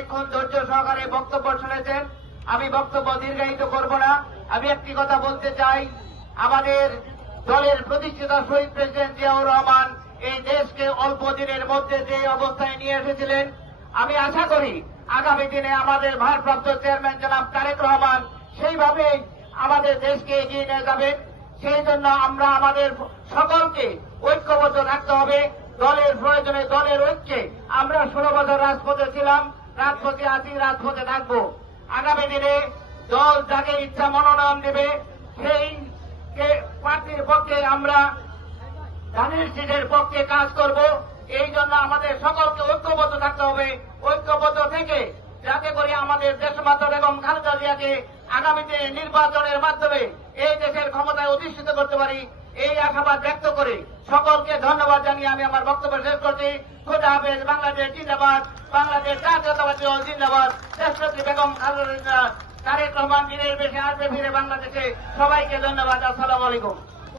অনেকক্ষণ ধৈর্য সহকারে বক্তব্য শুনেছেন। আমি বক্তব্য দীর্ঘায়িত করব না। আমি একটি কথা বলতে চাই। আমাদের দলের প্রতিষ্ঠিত শহীদ প্রেসিডেন্ট জিয়াউর রহমান এই দেশকে অল্প দিনের মধ্যে যে অবস্থায় নিয়ে এসেছিলেন, আমি আশা করি আগামী দিনে আমাদের ভারপ্রাপ্ত চেয়ারম্যান জনাব তারেক রহমান সেইভাবেই আমাদের দেশকে এগিয়ে নিয়ে যাবেন সেই জন্য আমরা আমাদের সকলকে ঐক্যবদ্ধ থাকতে হবে। দলের প্রয়োজনে দলের ঐক্যে আমরা ষোলো বছর রাজপথে ছিলাম। রাজপথে আছি, রাজপথে থাকব। আগামী দিনে দল যাকে ইচ্ছা মনোনয়ন দেবে, সেই প্রার্থীর পক্ষে আমরা ধানের সিটের পক্ষে কাজ করব। এই জন্য আমাদের সকলকে ঐক্যবদ্ধ থাকতে হবে। ঐক্যবদ্ধ থেকে যাতে করে আমাদের দেশমাতা বেগম খালেদা জিয়াকে আগামীতে নির্বাচনের মাধ্যমে এই দেশের ক্ষমতায় অধিষ্ঠিত করতে পারি, এই আশাবাদ ব্যক্ত করে সকলকে ধন্যবাদ জানিয়ে আমি আমার বক্তব্য শেষ করছি। খোদা হাফেজ, বাংলাদেশ জিন্দাবাদ, বাংলাদেশ জাতীয়তাবাদী ও জিন্দাবাদ। দেশনেত্রী বেগম খালেদা তারেক রহমান, দিনের বেশি আসবে ফিরে বাংলাদেশে। সবাইকে ধন্যবাদ, আসসালামু আলাইকুম।